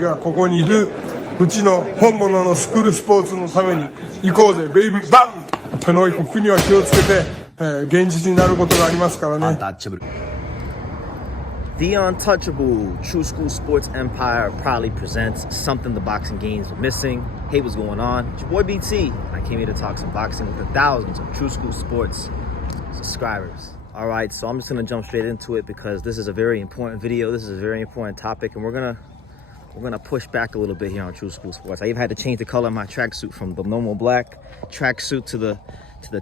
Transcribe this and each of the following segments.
がここにいるうちの本物のスクールスポーツのために行こうぜベイビーバンこの国は気をつけて、現実になることがありますからね。The untouchable True School Sports Empire proudly presents something the boxing games are missing. Hey, what's going on? It's your boy BT. I came here to talk some boxing with the thousands of True School Sports subscribers. All right, so I'm just gonna jump straight into it because this is a very important video. This is a very important topic, and we're gonna push back a little bit here on True School Sports. I even had to change the color of my tracksuit from the normal black tracksuit to the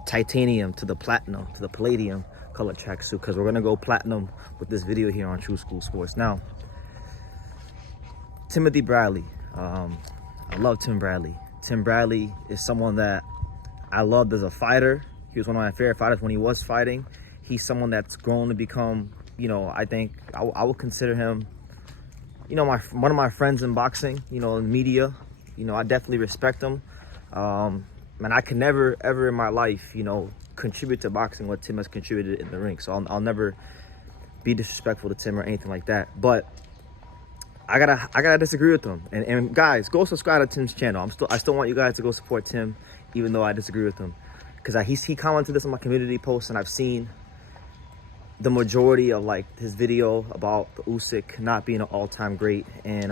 titanium, to the platinum, to the palladium color tracksuit, because we're gonna go platinum with this video here on True School Sports. Now, Timothy Bradley. I love Tim Bradley. Tim Bradley is someone that I loved as a fighter. He was one of my favorite fighters when he was fighting. He's someone that's grown to become, you know, I think I would consider him, you know, one of my friends in boxing, you know, in media. You know, I definitely respect him. Man, I can never, ever in my life, you know, contribute to boxing what Tim has contributed in the ring. So I'll never be disrespectful to Tim or anything like that. But I gotta disagree with him. And guys, go subscribe to Tim's channel. I still want you guys to go support Tim, even though I disagree with him, because he commented this on my community post, and I've seen the majority of like his video about the Usyk not being an all-time great, and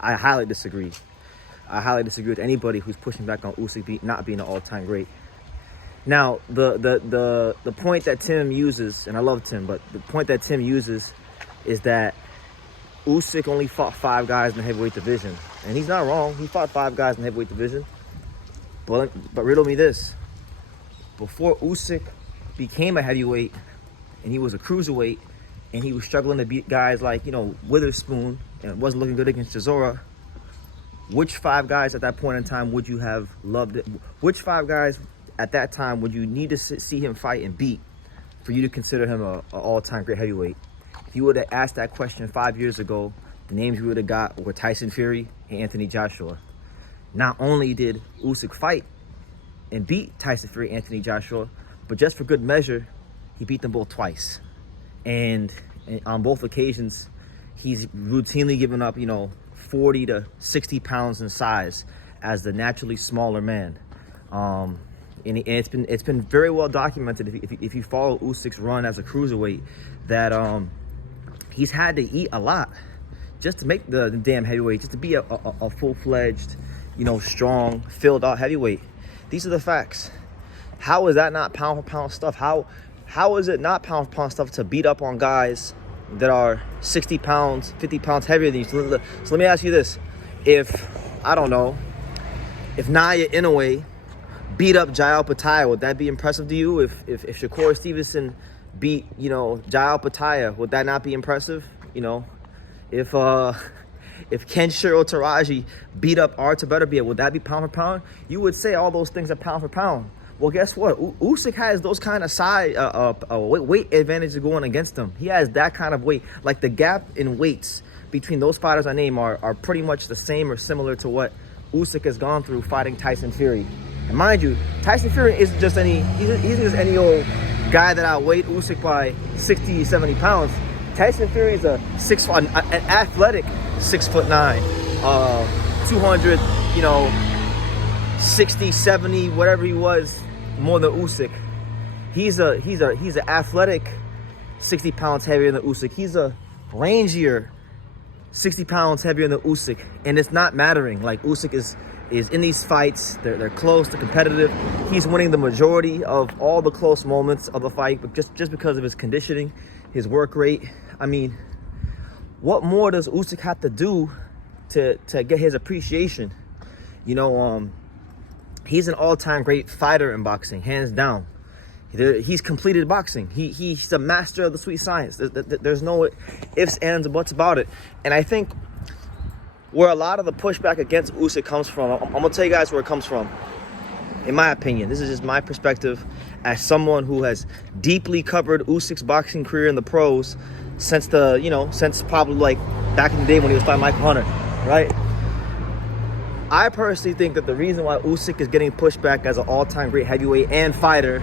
I highly disagree. I highly disagree with anybody who's pushing back on Usyk not being an all-time great. Now, the point that Tim uses, and I love Tim, but the point that Tim uses is that Usyk only fought 5 guys in the heavyweight division, and he's not wrong. He fought 5 guys in the heavyweight division. But riddle me this: before Usyk became a heavyweight, and he was a cruiserweight, and he was struggling to beat guys like, you know, Witherspoon, and wasn't looking good against Chisora, which 5 guys at that point in time would you have loved it? Which 5 guys at that time would you need to see him fight and beat for you to consider him an all-time great heavyweight? If you would have asked that question 5 years ago, the names you would have got were Tyson Fury and Anthony Joshua. Not only did Usyk fight and beat Tyson Fury, Anthony Joshua, but just for good measure, he beat them both twice. And on both occasions, he's routinely given up, you know, 40 to 60 pounds in size as the naturally smaller man. And it's been very well documented if you follow Usyk's run as a cruiserweight, that he's had to eat a lot just to make the damn heavyweight, just to be a full-fledged, you know, strong, filled-out heavyweight. These are the facts. How is that not pound-for-pound stuff? How is it not pound-for-pound stuff to beat up on guys that are 60 pounds, 50 pounds heavier than you? So let me ask you this. If, I don't know, if Naya Inoue beat up Jael Pataya, would that be impressive to you? If Shakur Stevenson beat, you know, Jael Pataya, would that not be impressive? You know, if Kenshiro Taraji beat up Artur Beterbiev, would that be pound for pound? You would say all those things are pound for pound. Well, guess what? Usyk has those kind of weight advantages going against him. He has that kind of weight. Like, the gap in weights between those fighters I name are pretty much the same or similar to what Usyk has gone through fighting Tyson Fury. And mind you, Tyson Fury isn't just any any old guy that outweighed Usyk by 60, 70 pounds. Tyson Fury is an athletic 6'9", 200, you know, 60, 70, whatever he was, more than Usyk. He's an athletic 60 pounds heavier than Usyk. He's a rangier 60 pounds heavier than Usyk, and it's not mattering. Like, Usyk is in these fights, they're close, they're competitive. He's winning the majority of all the close moments of the fight, but just because of his conditioning, his work rate. I mean, what more does Usyk have to do to get his appreciation? You know, he's an all-time great fighter in boxing, hands down. He's completed boxing. He's a master of the sweet science. There's no ifs, ands, or buts about it. And I think where a lot of the pushback against Usyk comes from, I'm gonna tell you guys where it comes from. In my opinion, this is just my perspective as someone who has deeply covered Usyk's boxing career in the pros since probably like back in the day when he was fighting Michael Hunter, right? I personally think that the reason why Usyk is getting pushed back as an all-time great heavyweight and fighter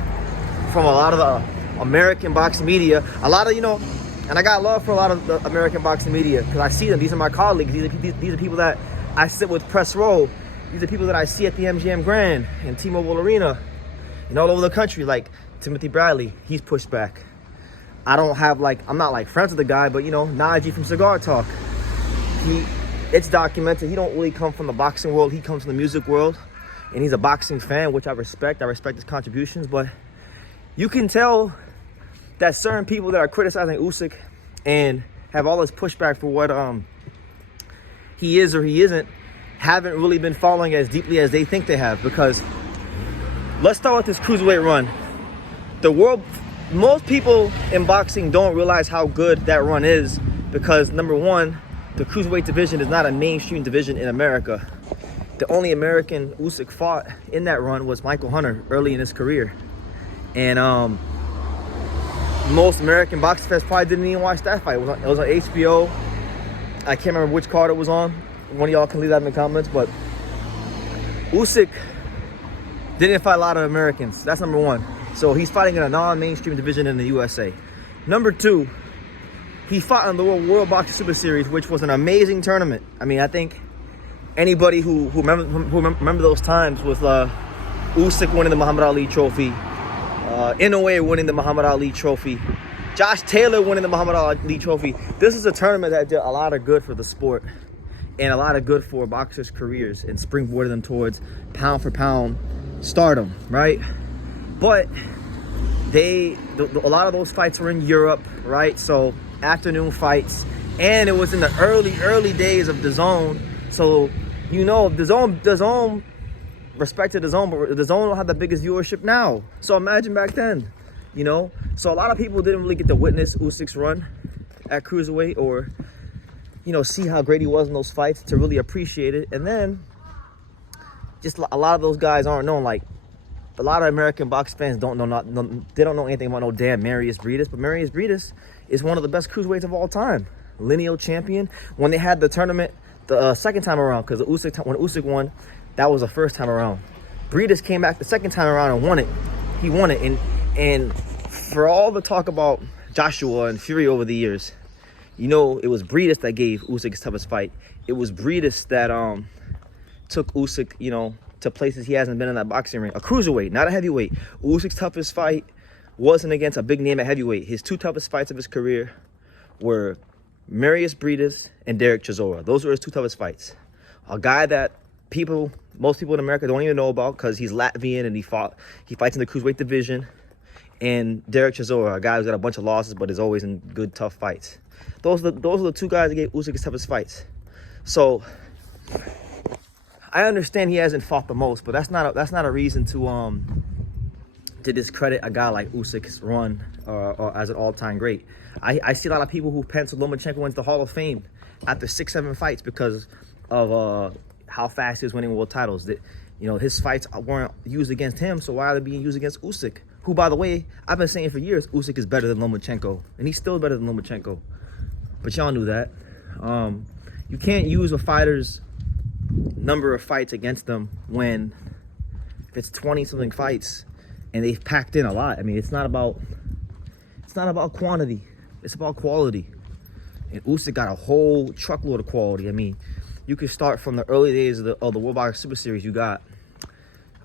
from a lot of the American boxing media, a lot of, you know, And I got love for a lot of the American boxing media because I see them. These are my colleagues. These are people that I sit with press row. These are people that I see at the MGM Grand and T-Mobile Arena and all over the country. Like Timothy Bradley, he's pushed back. I'm not like friends with the guy, but you know, Najee from Cigar Talk. It's documented. He don't really come from the boxing world. He comes from the music world. And he's a boxing fan, which I respect. I respect his contributions. But you can tell that certain people that are criticizing Usyk and have all this pushback for what he is or he isn't haven't really been following as deeply as they think they have. Because let's start with this cruiserweight run. Most people in boxing don't realize how good that run is because, number one, the cruiserweight division is not a mainstream division in America. The only American Usyk fought in that run was Michael Hunter early in his career. And most American boxing fans probably didn't even watch that fight. It was on HBO. I can't remember which card it was on. One of y'all can leave that in the comments. But Usyk didn't fight a lot of Americans. That's number one. So he's fighting in a non-mainstream division in the USA. Number two, he fought in the World Boxing Super Series, which was an amazing tournament. I mean, I think anybody who remember those times with Usyk winning the Muhammad Ali Trophy, Inoue winning the Muhammad Ali Trophy, Josh Taylor winning the Muhammad Ali Trophy. This is a tournament that did a lot of good for the sport and a lot of good for boxers' careers and springboarded them towards pound for pound stardom, right? But a lot of those fights were in Europe, right? So afternoon fights, and it was in the early days of DAZN. So you know, DAZN respected DAZN, but DAZN don't have the biggest viewership now. So imagine back then, you know. So a lot of people didn't really get to witness Usyk's run at cruiserweight, or you know, see how great he was in those fights to really appreciate it. And then just a lot of those guys aren't known. Like a lot of American box fans don't know anything about no damn Marius Briedis, but Marius Briedis is one of the best cruiserweights of all time. Lineal champion. When they had the tournament the second time around, because when Usyk won, that was the first time around. Briedis came back the second time around and won it. He won it. And for all the talk about Joshua and Fury over the years, you know, it was Briedis that gave Usyk his toughest fight. It was Briedis that took Usyk, you know, to places he hasn't been in that boxing ring. A cruiserweight, not a heavyweight. Usyk's toughest fight wasn't against a big name at heavyweight. His two toughest fights of his career were Marius Briedis and Derek Chisora. Those were his two toughest fights. A guy that most people in America don't even know about because he's Latvian and he fights in the cruiserweight division. And Derek Chisora, a guy who's got a bunch of losses but is always in good, tough fights. Those are the two guys that gave Usyk his toughest fights. So I understand he hasn't fought the most, but that's not a reason to discredit a guy like Usyk's run or as an all-time great. I see a lot of people who pencil Lomachenko into the Hall of Fame after 6-7 fights because of how fast he was winning world titles. That, you know, his fights weren't used against him, so why are they being used against Usyk? Who, by the way, I've been saying for years, Usyk is better than Lomachenko, and he's still better than Lomachenko. But y'all knew that. You can't use a fighter's number of fights against them when it's 20-something fights and they've packed in a lot. I mean, it's not about quantity, it's about quality. And Usyk got a whole truckload of quality. I mean, you could start from the early days of the World Boxing Super Series. You got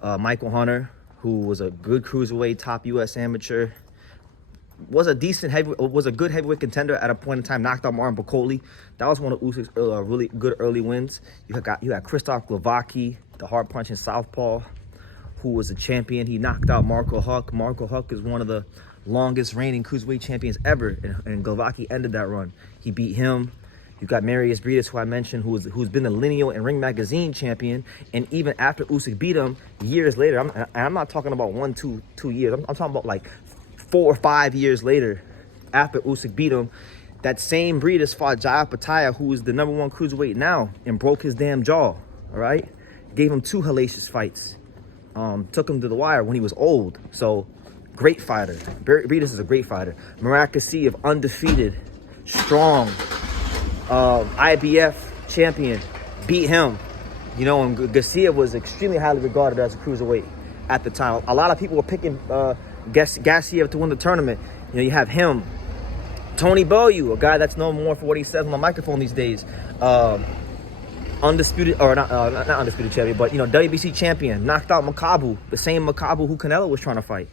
Michael Hunter, who was a good cruiserweight, top U.S. amateur, was a good heavyweight contender at a point in time. Knocked out Martin Bakole. That was one of Usyk's really good early wins. You got Krzysztof Glowacki, the hard punching southpaw, who was a champion. He knocked out Marco Huck. Marco Huck is one of the longest reigning cruiserweight champions ever, and Glowacki ended that run. He beat him. You got Marius Briedis, who I mentioned, who's been the Lineal and Ring Magazine champion, and even after Usyk beat him years later, I'm not talking about 1-2 years. I'm talking about like 4 or 5 years later, after Usyk beat him, that same Briedis fought Jaya Pataya, who is the #1 cruiserweight now, and broke his damn jaw. All right, gave him 2 hellacious fights. Took him to the wire when he was old. So, great fighter. Briedis is a great fighter. Murat Gassiev, undefeated, strong, IBF champion, beat him. You know, and Gassiev was extremely highly regarded as a cruiserweight at the time. A lot of people were picking Gassiev to win the tournament. You know, you have him, Tony Bellew, a guy that's known more for what he says on the microphone these days. Undisputed, or not undisputed champion, but WBC champion, knocked out Makabu, the same Makabu who Canelo was trying to fight.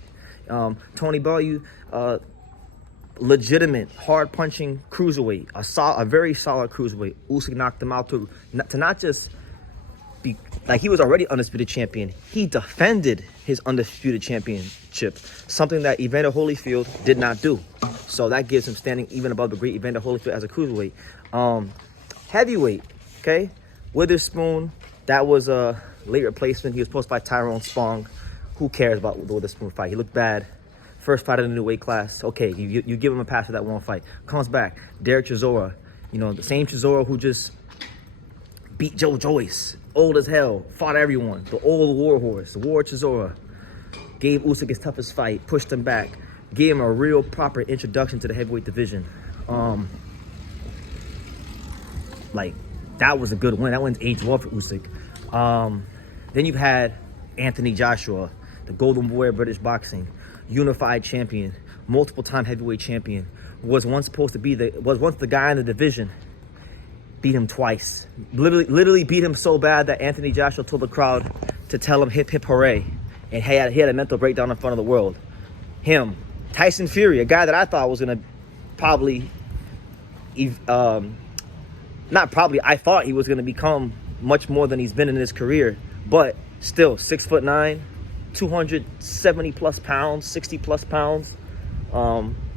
Tony Bellew, legitimate, hard-punching cruiserweight, a very solid cruiserweight. Usyk knocked him out to not just be like he was already undisputed champion. He defended his undisputed championship, something that Evander Holyfield did not do. So that gives him standing even above the great Evander Holyfield as a cruiserweight. Heavyweight, okay? Witherspoon, that was a late replacement. He was supposed to fight Tyrone Spong. Who cares about the Witherspoon fight? He looked bad. First fight in the new weight class. Okay, you give him a pass for that one fight. Comes back. Derek Chisora, the same Chisora who just beat Joe Joyce. Old as hell. Fought everyone. The old war horse. The war Chisora. Gave Usyk his toughest fight. Pushed him back. Gave him a real proper introduction to the heavyweight division. That was a good win. That win's aged well for Usyk. Then you've had Anthony Joshua, the Golden Boy of British boxing, unified champion, multiple-time heavyweight champion, was once the guy in the division. Beat him twice. Literally beat him so bad that Anthony Joshua told the crowd to tell him hip hip hooray, and he had a mental breakdown in front of the world. Him, Tyson Fury, a guy that I thought was gonna I thought he was going to become much more than he's been in his career, but still 6'9", 270 plus pounds, 60 plus pounds,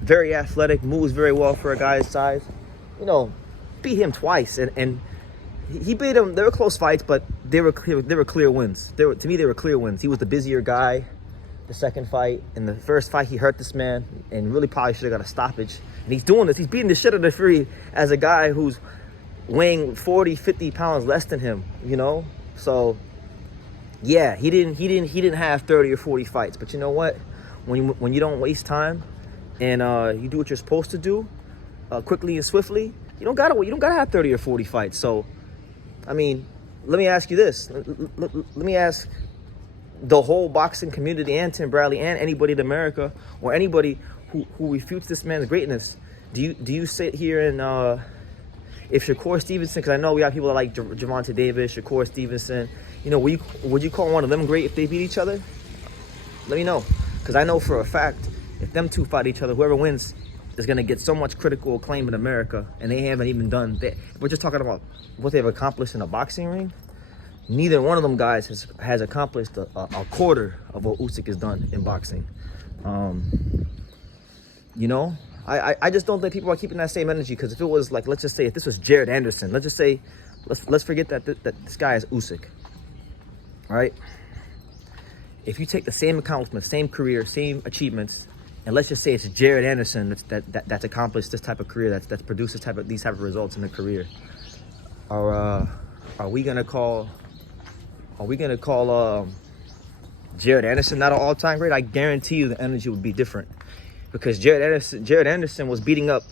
very athletic, moves very well for a guy his size. Beat him twice, and he beat him. They were close fights, but they were clear wins. To me, they were clear wins. He was the busier guy. The second fight, in the first fight, he hurt this man and really probably should have got a stoppage. And he's doing this. He's beating the shit out of Fury as a guy who's weighing 40, 50 pounds less than him, So, yeah, he didn't have 30 or 40 fights. But you know what? When you don't waste time and you do what you're supposed to do quickly and swiftly, you don't gotta have 30 or 40 fights. So, I mean, let me ask you this. Let me ask the whole boxing community and Tim Bradley and anybody in America or anybody who refutes this man's greatness. Do you sit here and if Shakur Stevenson, because I know we have people that like Gervonta Davis, Shakur Stevenson, would you call one of them great if they beat each other? Let me know, because I know for a fact if them two fight each other, whoever wins is going to get so much critical acclaim in America, and they haven't even done that. We're just talking about what they've accomplished in a boxing ring. Neither one of them guys has accomplished a quarter of what Usyk has done in boxing. I just don't think people are keeping that same energy, because if it was like, let's just say if this was Jared Anderson, let's forget that this guy is Usyk, all right? If you take the same accomplishments, same career, same achievements, and let's just say it's Jared Anderson that's accomplished this type of career, that's produced these type of results in the career, are we gonna call Jared Anderson not an all-time great? I guarantee you the energy would be different. Because Jared Anderson was beating up,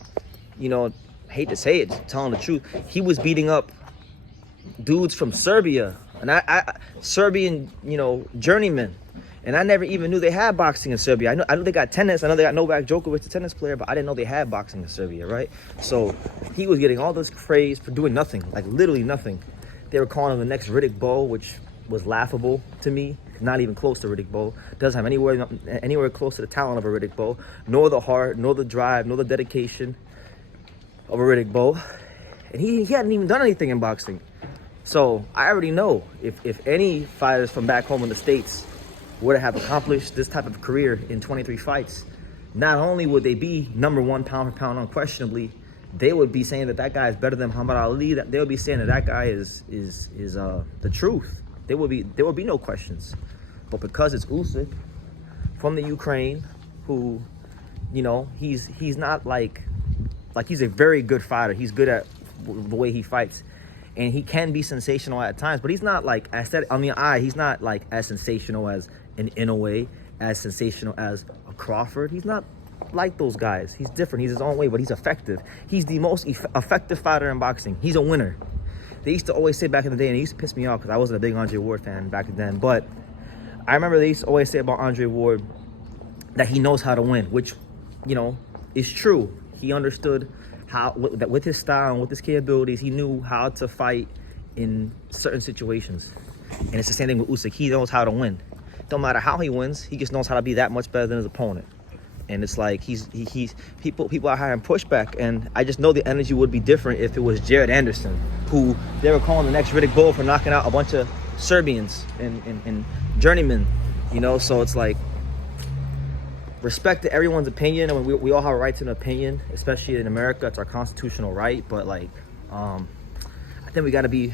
hate to say it, telling the truth, he was beating up dudes from Serbia, and Serbian, journeymen, and I never even knew they had boxing in Serbia. I know they got tennis. I know they got Novak Djokovic, the tennis player, but I didn't know they had boxing in Serbia, right? So he was getting all this praise for doing nothing, like literally nothing. They were calling him the next Riddick Bowe, which was laughable to me. Not even close to Riddick Bowe. Doesn't have anywhere close to the talent of a Riddick Bowe, nor the heart, nor the drive, nor the dedication of a Riddick Bowe. And he hadn't even done anything in boxing. So I already know if any fighters from back home in the States were to have accomplished this type of career in 23 fights, not only would they be number one pound for pound unquestionably, they would be saying that guy is better than Muhammad Ali. That they would be saying that guy is the truth. There will be no questions. But because it's Usyk from the Ukraine, who, he's not like he's a very good fighter. He's good at the way he fights, and he can be sensational at times. But he's not like he's not like as sensational as an Inoue, as sensational as a Crawford. He's not like those guys. He's different. He's his own way, but he's effective. He's the most effective fighter in boxing. He's a winner. They used to always say back in the day, and it used to piss me off because I wasn't a big Andre Ward fan back then, but I remember they used to always say about Andre Ward that he knows how to win, which, is true. He understood how, with his style and with his capabilities, he knew how to fight in certain situations. And it's the same thing with Usyk. He knows how to win. Don't matter how he wins, he just knows how to be that much better than his opponent. And it's like he's people are hiring pushback, and I just know the energy would be different if it was Jared Anderson, who they were calling the next Riddick Bowe for knocking out a bunch of Serbians and journeymen, you know. So it's like, respect to everyone's opinion. I mean, we all have a right to an opinion, especially in America. It's our constitutional right. But like, I think we got to be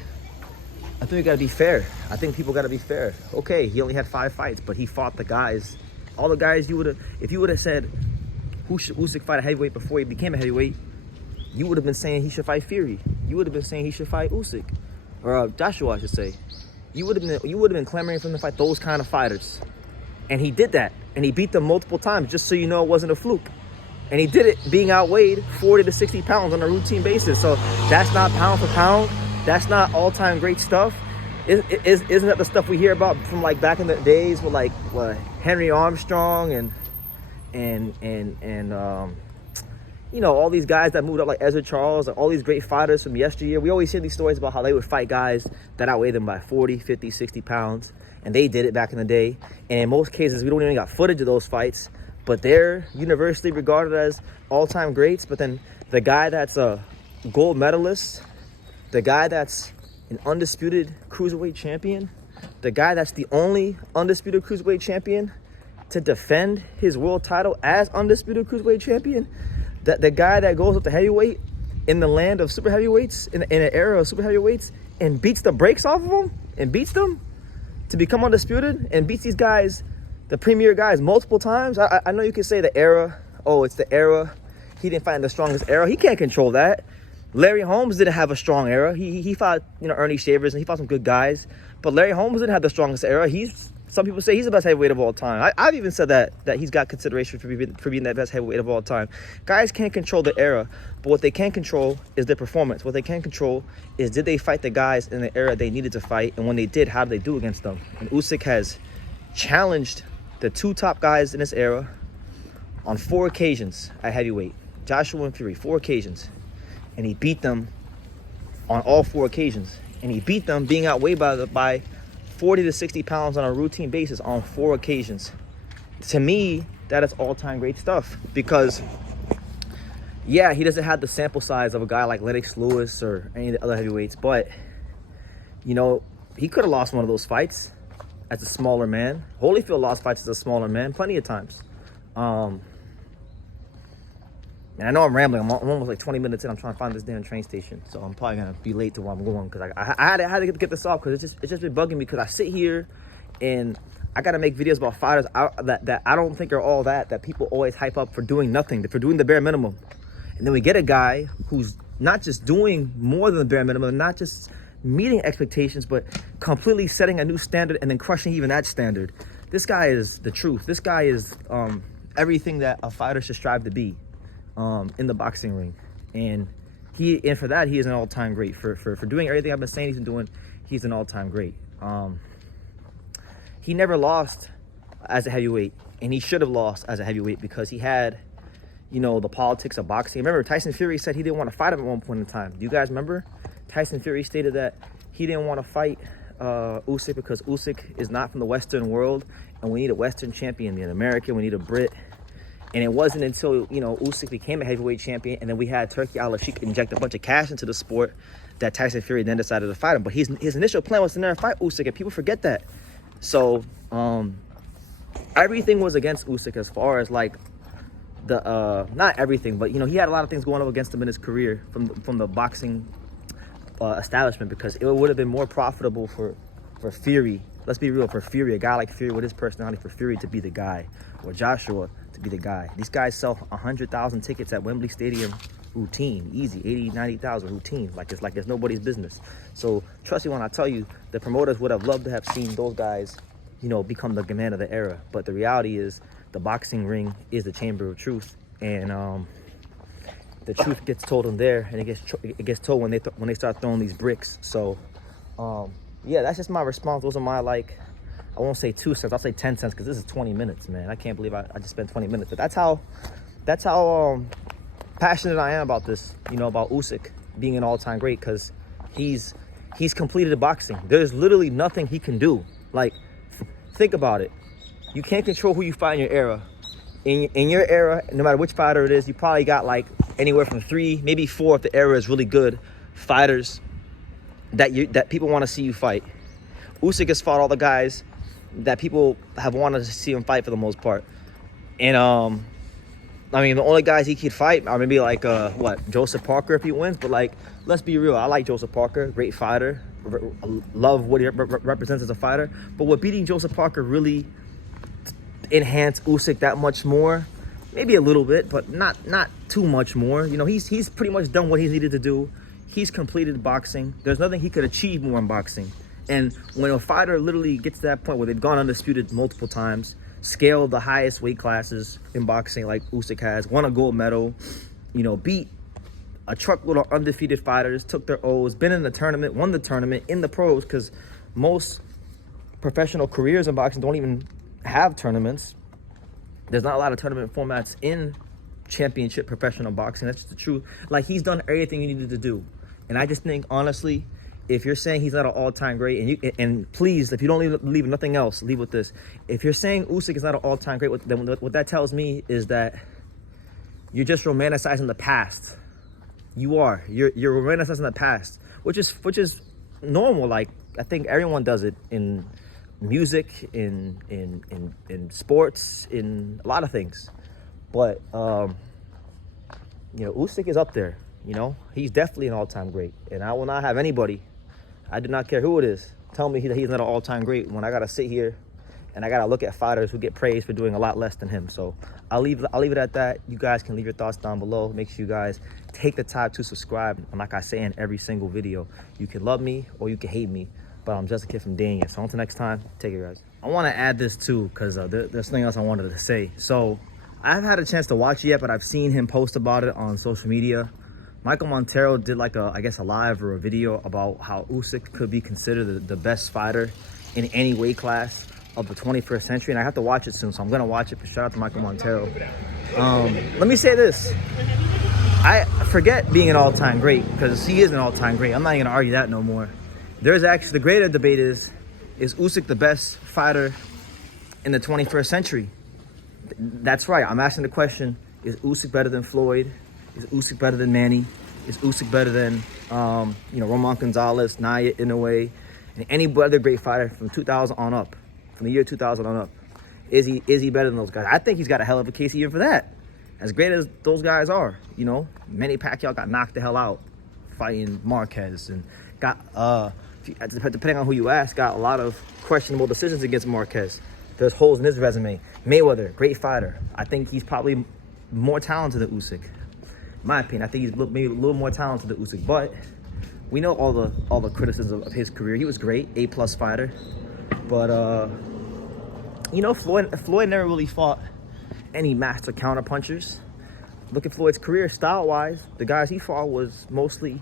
fair. I think people got to be fair. Okay, he only had 5 fights, but he fought the guys. All the guys you would have, if you would have said, who should Usyk fight a heavyweight before he became a heavyweight, you would have been saying he should fight Fury. You would have been saying he should fight Usyk, or Joshua, I should say. You would have been clamoring for him to fight those kind of fighters, and he did that, and he beat them multiple times. Just so you know, it wasn't a fluke, and he did it being outweighed 40 to 60 pounds on a routine basis. So that's not pound for pound. That's not all-time great stuff. Isn't that the stuff we hear about from like back in the days with like Henry Armstrong and you know, all these guys that moved up like Ezra Charles, like all these great fighters from yesteryear. We always hear these stories about how they would fight guys that outweigh them by 40, 50, 60 pounds. And they did it back in the day. And in most cases, we don't even got footage of those fights, but they're universally regarded as all-time greats. But then the guy that's a gold medalist, the guy that's an undisputed cruiserweight champion, the guy that's the only undisputed cruiserweight champion to defend his world title as undisputed cruiserweight champion, the guy that goes up to heavyweight in the land of super heavyweights, in an era of super heavyweights, and beats the brakes off of them, and beats them to become undisputed, and beats these guys, the premier guys, multiple times. I know you can say the era, oh, it's the era, he didn't fight in the strongest era. He can't control that. Larry Holmes didn't have a strong era. He fought, you know, Ernie Shavers, and he fought some good guys. But Larry Holmes didn't have the strongest era. Some people say he's the best heavyweight of all time. I've even said that he's got consideration for being that best heavyweight of all time. Guys can't control the era, but what they can control is their performance. What they can control is, did they fight the guys in the era they needed to fight, and when they did, how did they do against them? And Usyk has challenged the 2 top guys in this era on 4 occasions at heavyweight. Joshua and Fury, 4 occasions. And he beat them on all 4 occasions. And he beat them being outweighed by 40 to 60 pounds on a routine basis on 4 occasions. To me, that is all-time great stuff. Because, yeah, he doesn't have the sample size of a guy like Lennox Lewis or any of the other heavyweights. But, you know, he could have lost one of those fights as a smaller man. Holyfield lost fights as a smaller man plenty of times. And I know I'm rambling. I'm almost like 20 minutes in. I'm trying to find this damn train station. So I'm probably going to be late to where I'm going, because I had to get this off, because it's just been bugging me, because I sit here and I got to make videos about fighters that I don't think are all that people always hype up for doing nothing, for doing the bare minimum. And then we get a guy who's not just doing more than the bare minimum, not just meeting expectations, but completely setting a new standard and then crushing even that standard. This guy is the truth. This guy is everything that a fighter should strive to be. In the boxing ring, and for that he is an all-time great. For doing everything I've been saying he's been doing, he's an all-time great. He never lost as a heavyweight, and he should have lost as a heavyweight, because he had, you know, the politics of boxing. Remember, Tyson Fury said he didn't want to fight him at one point in time. Do you guys remember? Tyson Fury stated that he didn't want to fight Usyk because Usyk is not from the Western world, and we need a Western champion, an American, we need a Brit. And it wasn't until, you know, Usyk became a heavyweight champion, and then we had Turki Al-Sheikh inject a bunch of cash into the sport, that Tyson Fury then decided to fight him. But his initial plan was to never fight Usyk, and people forget that. So everything was against Usyk, as far as like the not everything, but, you know, he had a lot of things going up against him in his career from the boxing establishment, because it would have been more profitable for Fury. Let's be real, for Fury, a guy like Fury with his personality, for Fury to be the guy, or Joshua to be the guy. These guys sell 100,000 tickets at Wembley Stadium routine, easy, 80, 90,000 routine, like it's nobody's business. So trust me when I tell you, the promoters would have loved to have seen those guys, you know, become the man of the era. But the reality is, the boxing ring is the chamber of truth, and the truth gets told in there, and it gets told when they start throwing these bricks. So yeah, that's just my response. Those are my, like, I won't say 2 cents, I'll say 10 cents, because this is 20 minutes, man. I can't believe I just spent 20 minutes. But that's how passionate I am about this, you know, about Usyk being an all-time great, because he's completed boxing. There's literally nothing he can do. Like, think about it. You can't control who you fight in your era. In your era, no matter which fighter it is, you probably got like anywhere from 3, maybe 4 if the era is really good, fighters that people want to see you fight. Usyk has fought all the guys that people have wanted to see him fight for the most part. And I mean, the only guys he could fight are maybe like Joseph Parker if he wins. But like, let's be real, I like Joseph Parker, great fighter, love what he represents as a fighter. But what beating Joseph Parker really enhanced Usyk that much more? Maybe a little bit, but not too much more. You know, he's pretty much done what he needed to do. He's completed boxing. There's nothing he could achieve more in boxing. And when a fighter literally gets to that point where they've gone undisputed multiple times, scaled the highest weight classes in boxing like Usyk has, won a gold medal, you know, beat a truckload of undefeated fighters, took their O's, been in the tournament, won the tournament in the pros, because most professional careers in boxing don't even have tournaments. There's not a lot of tournament formats in championship professional boxing. That's just the truth. Like, he's done everything he needed to do. And I just think, honestly, if you're saying he's not an all-time great, and please, if you don't leave nothing else, leave with this. If you're saying Usyk is not an all-time great, what that tells me is that you're just romanticizing the past. You are. You're romanticizing the past, which is normal. Like, I think everyone does it in music, in sports, in a lot of things. But you know, Usyk is up there. You know, he's definitely an all-time great, and I will not have anybody, I do not care who it is, tell me that he's not an all-time great when I gotta sit here and I gotta look at fighters who get praised for doing a lot less than him. So I'll leave it at that. You guys can leave your thoughts down below. Make sure you guys take the time to subscribe. And like I say in every single video, you can love me or you can hate me, but I'm just a kid from Daniel. So until next time, take care, guys. I want to add this too, because there's something else I wanted to say. So I haven't had a chance to watch it yet, but I've seen him post about it on social media. Michael Montero did like I guess a live or a video about how Usyk could be considered the best fighter in any weight class of the 21st century, and I have to watch it soon, so I'm gonna watch it. Shout out to Michael Montero. Let me say this: I forget being an all-time great, because he is an all-time great. I'm not even gonna argue that no more. There's actually the greater debate is Usyk the best fighter in the 21st century? That's right. I'm asking the question: is Usyk better than Floyd? Is Usyk better than Manny? Is Usyk better than Roman Gonzalez, Naya Inoue, and any other great fighter from 2000 on up, from the year 2000 on up? Is he better than those guys? I think he's got a hell of a case even for that. As great as those guys are, you know, Manny Pacquiao got knocked the hell out fighting Marquez, and got depending on who you ask, got a lot of questionable decisions against Marquez. There's holes in his resume. Mayweather, great fighter. I think he's probably more talented than Usyk. In my opinion, I think he's maybe a little more talented than Usyk, but we know all the criticism of his career. He was great, A+ fighter, but you know, Floyd never really fought any master counter punchers. Look at Floyd's career, style-wise, the guys he fought was mostly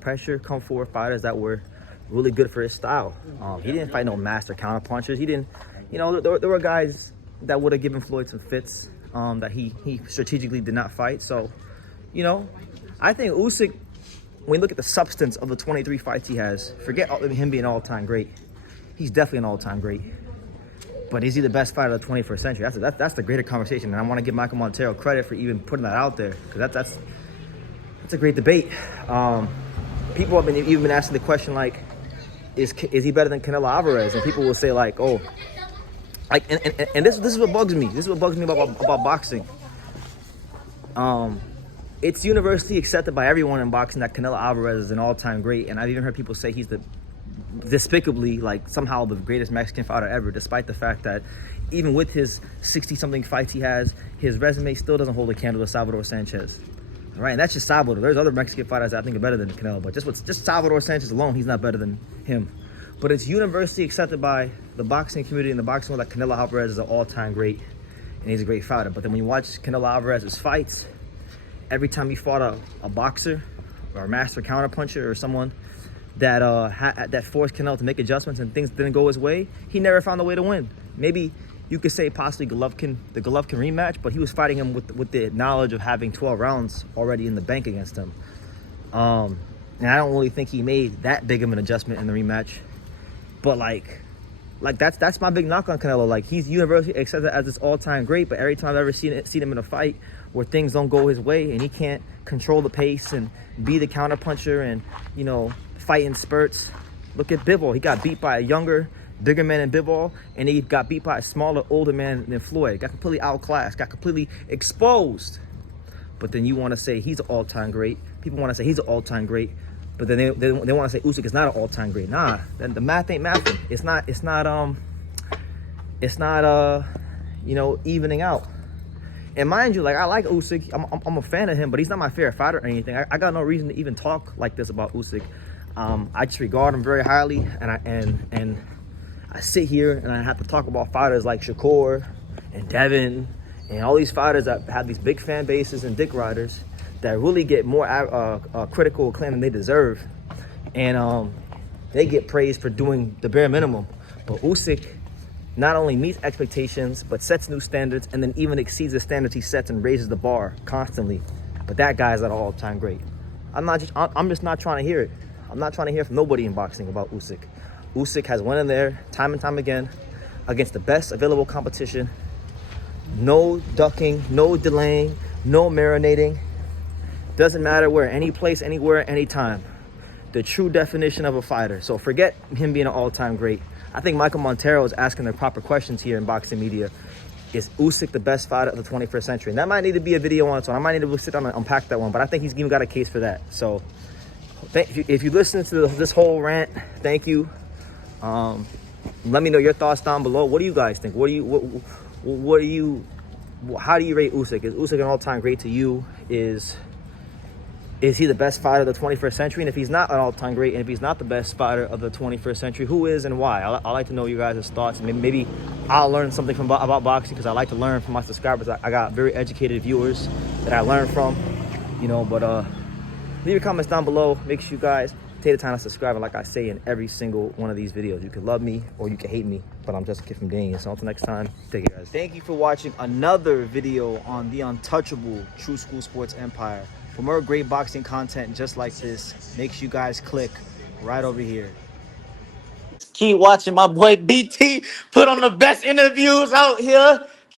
pressure, come forward fighters that were really good for his style. He didn't fight no master counter punchers. He didn't, you know, there were guys that would have given Floyd some fits that he strategically did not fight. So, you know, I think Usyk, when you look at the substance of the 23 fights he has, forget him being an all-time great. He's definitely an all-time great. But is he the best fighter of the 21st century? That's the greater conversation, and I want to give Michael Montero credit for even putting that out there, because that's a great debate. People have even been asking the question, like, is he better than Canelo Alvarez? And people will say, like, oh, like, and this is what bugs me. This is what bugs me about boxing. It's universally accepted by everyone in boxing that Canelo Alvarez is an all-time great, and I've even heard people say he's despicably, like, somehow the greatest Mexican fighter ever, despite the fact that even with his 60-something fights he has, his resume still doesn't hold a candle to Salvador Sanchez. All right, and that's just Salvador. There's other Mexican fighters that I think are better than Canelo, but just Salvador Sanchez alone, he's not better than him. But it's universally accepted by the boxing community and the boxing world that Canelo Alvarez is an all-time great, and he's a great fighter. But then when you watch Canelo Alvarez's fights, every time he fought a boxer or a master counterpuncher or someone that forced Canelo to make adjustments and things didn't go his way, he never found a way to win. Maybe you could say possibly the Golovkin rematch, but he was fighting him with the knowledge of having 12 rounds already in the bank against him. And I don't really think he made that big of an adjustment in the rematch. But like that's my big knock on Canelo. Like, he's universally accepted as this all-time great, but every time I've ever seen him in a fight where things don't go his way and he can't control the pace and be the counterpuncher and, you know, fight in spurts. Look at Bivol. He got beat by a younger, bigger man than Bivol, and he got beat by a smaller, older man than Floyd. Got completely outclassed, got completely exposed. But then you want to say he's an all-time great. People want to say he's an all-time great, but then they want to say Usyk is not an all-time great. Nah, then the math ain't mathing. It's not you know, evening out. And mind you, like, I like Usyk. I'm a fan of him, but he's not my favorite fighter or anything. I got no reason to even talk like this about Usyk. I just regard him very highly, and I sit here and I have to talk about fighters like Shakur and Devin and all these fighters that have these big fan bases and dick riders that really get more critical acclaim than they deserve, and they get praised for doing the bare minimum. But Usyk not only meets expectations, but sets new standards, and then even exceeds the standards he sets and raises the bar constantly. But that guy's at an all-time great. I'm just not trying to hear it. I'm not trying to hear from nobody in boxing about Usyk. Usyk has won in there time and time again against the best available competition. No ducking, no delaying, no marinating. Doesn't matter where, any place, anywhere, anytime. The true definition of a fighter. So forget him being an all-time great. I think Michael Montero is asking the proper questions here in boxing media. Is Usyk the best fighter of the 21st century? And that might need to be a video on its own. I might need to sit down and unpack that one, but I think he's even got a case for that. So if you listen to this whole rant, thank you. Let me know your thoughts down below. What do you guys think? How do you rate Usyk? Is Usyk an all-time great to you? Is he the best fighter of the 21st century? And if he's not an all-time great, and if he's not the best fighter of the 21st century, who is and why? I like to know you guys' thoughts. Maybe I'll learn something about boxing, because I like to learn from my subscribers. I got very educated viewers that I learn from, you know. But leave your comments down below. Make sure you guys take the time to subscribe. And like I say in every single one of these videos, you can love me or you can hate me, but I'm just a kid from Dane. So until next time, take care, guys. Thank you for watching another video on the untouchable True School Sports Empire. For more great boxing content just like this, make sure you guys click right over here. Keep watching my boy BT put on the best interviews out here.